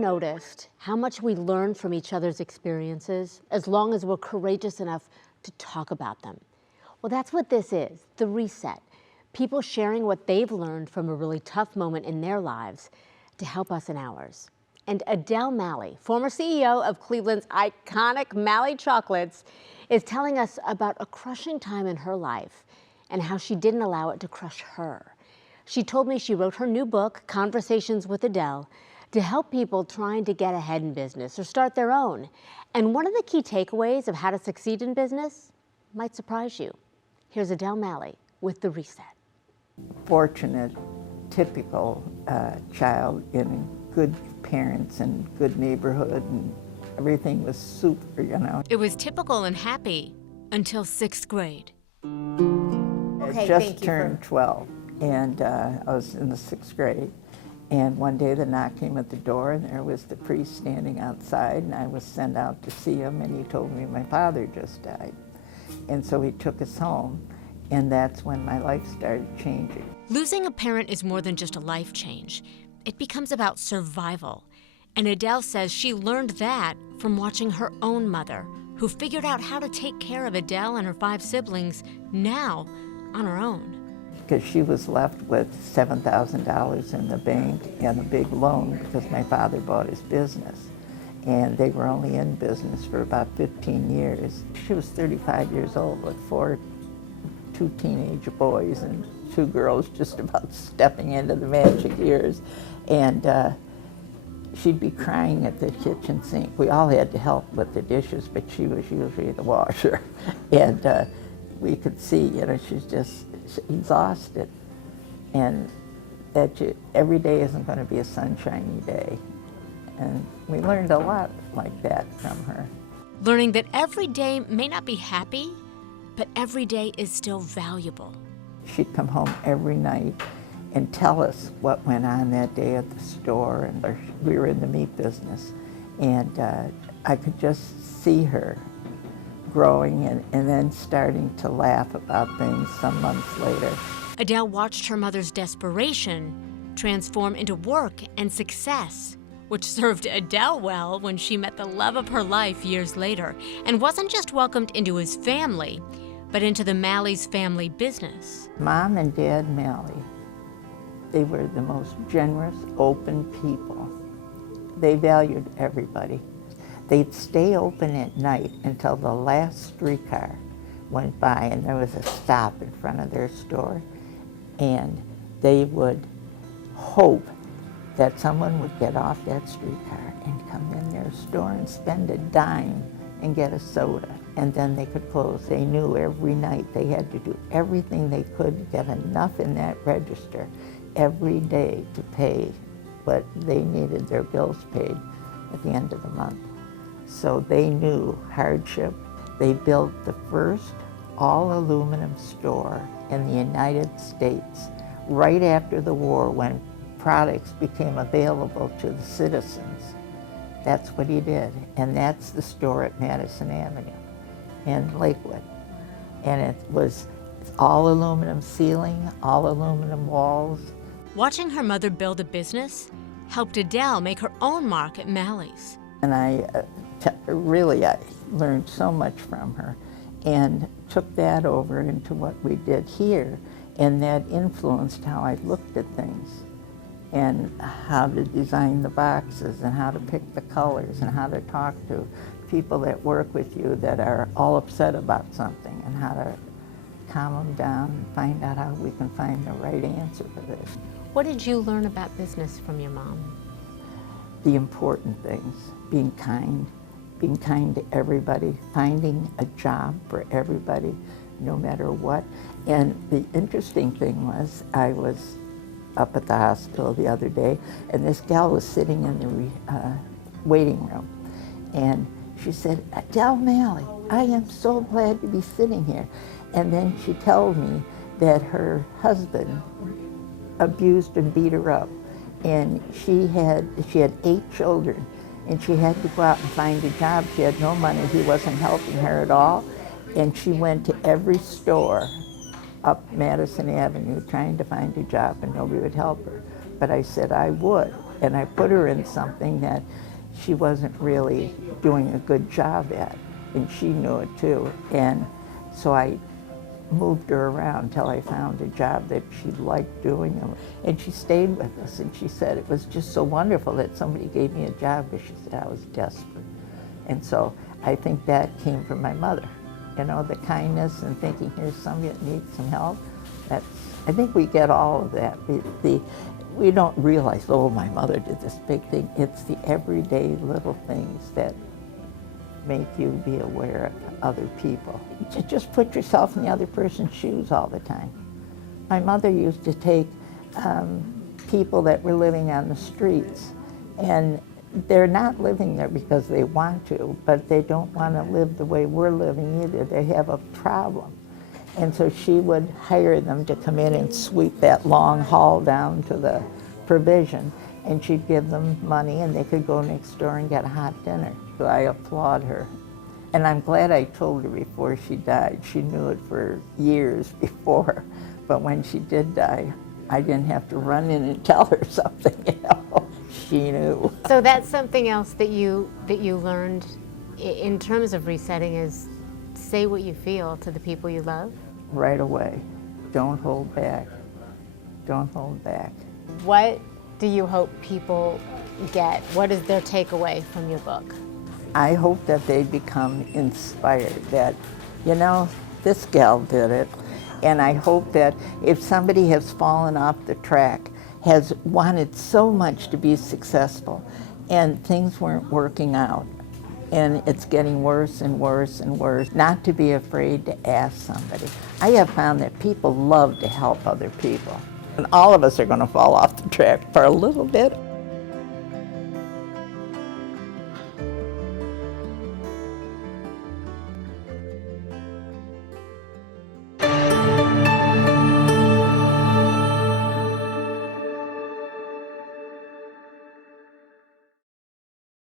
noticed how much we learn from each other's experiences as long as we're courageous enough to talk about them? Well, that's what this is, the reset. People sharing what they've learned from a really tough moment in their lives to help us in ours. And Adele Malley, former CEO of Cleveland's iconic Malley Chocolates, is telling us about a crushing time in her life and how she didn't allow it to crush her. She told me she wrote her new book, Conversations with Adele, to help people trying to get ahead in business or start their own. And one of the key takeaways of how to succeed in business might surprise you. Here's Adele Malley with The Reset. Fortunate, typical child in good parents and good neighborhood, and everything was super, you know. It was typical and happy until 6th grade. I just turned 12, and I was in the 6th grade. And one day the knock came at the door, and there was the priest standing outside, and I was sent out to see him, and he told me my father just died. And so he took us home, and that's when my life started changing. Losing a parent is more than just a life change. It becomes about survival. And Adele says she learned that from watching her own mother, who figured out how to take care of Adele and her 5 siblings now on her own. Because she was left with $7,000 in the bank and a big loan because my father bought his business. And they were only in business for about 15 years. She was 35 years old with 2 teenage boys and 2 girls just about stepping into the magic years. And she'd be crying at the kitchen sink. We all had to help with the dishes, but she was usually the washer. And we could see, you know, she's just exhausted. And that every day isn't going to be a sunshiny day. And we learned a lot like that from her. Learning that every day may not be happy, but every day is still valuable. She'd come home every night and tell us what went on that day at the store. And we were in the meat business. And I could just see her growing and then starting to laugh about things some months later. Adele watched her mother's desperation transform into work and success, which served Adele well when she met the love of her life years later and wasn't just welcomed into his family, but into the Malley's family business. Mom and Dad Malley, they were the most generous, open people. They valued everybody. They'd stay open at night until the last streetcar went by and there was a stop in front of their store, and they would hope that someone would get off that streetcar and come in their store and spend a dime and get a soda, and then they could close. They knew every night they had to do everything they could to get enough in that register every day to pay what they needed their bills paid at the end of the month. So they knew hardship. They built the first all-aluminum store in the United States right after the war, when products became available to the citizens. That's what he did, and that's the store at Madison Avenue in Lakewood. And it was all aluminum ceiling, all aluminum walls. Watching her mother build a business helped Adele make her own mark at Malley's. And I learned so much from her and took that over into what we did here, and that influenced how I looked at things and how to design the boxes and how to pick the colors and how to talk to people that work with you that are all upset about something, and how to calm them down and find out how we can find the right answer for this. What did you learn about business from your mom? The important things: being kind to everybody, finding a job for everybody, no matter what. And the interesting thing was, I was up at the hospital the other day, and this gal was sitting in the waiting room, and she said, "Adele Malley, I am so glad to be sitting here." And then she told me that her husband abused and beat her up, and she had 8 children, and she had to go out and find a job. She had no money. He wasn't helping her at all, and she went to every store up Madison Avenue trying to find a job, and nobody would help her. But I said I would. and I put her in something that she wasn't really doing a good job at, and she knew it too. And so I moved her around until I found a job that she liked doing, and she stayed with us. And she said it was just so wonderful that somebody gave me a job, because she said I was desperate. And so I think that came from my mother, you know, the kindness and thinking, here's somebody that needs some help. I think we get all of that. We don't realize, oh, my mother did this big thing. It's the everyday little things that make you be aware of other people. Just put yourself in the other person's shoes all the time. My mother used to take people that were living on the streets, and they're not living there because they want to, but they don't want to live the way we're living either. They have a problem. And so she would hire them to come in and sweep that long hall down to the provision, and she'd give them money and they could go next door and get a hot dinner. So I applaud her. And I'm glad I told her before she died. She knew it for years before, but when she did die, I didn't have to run in and tell her something, you know. She knew. So that's something else that you learned in terms of resetting, is say what you feel to the people you love. Right away. Don't hold back. Don't hold back. What do you hope people get? What is their takeaway from your book? I hope that they become inspired, that, you know, this gal did it. And I hope that if somebody has fallen off the track, has wanted so much to be successful, and things weren't working out, and it's getting worse and worse and worse, not to be afraid to ask somebody. I have found that people love to help other people. And all of us are going to fall off the track for a little bit.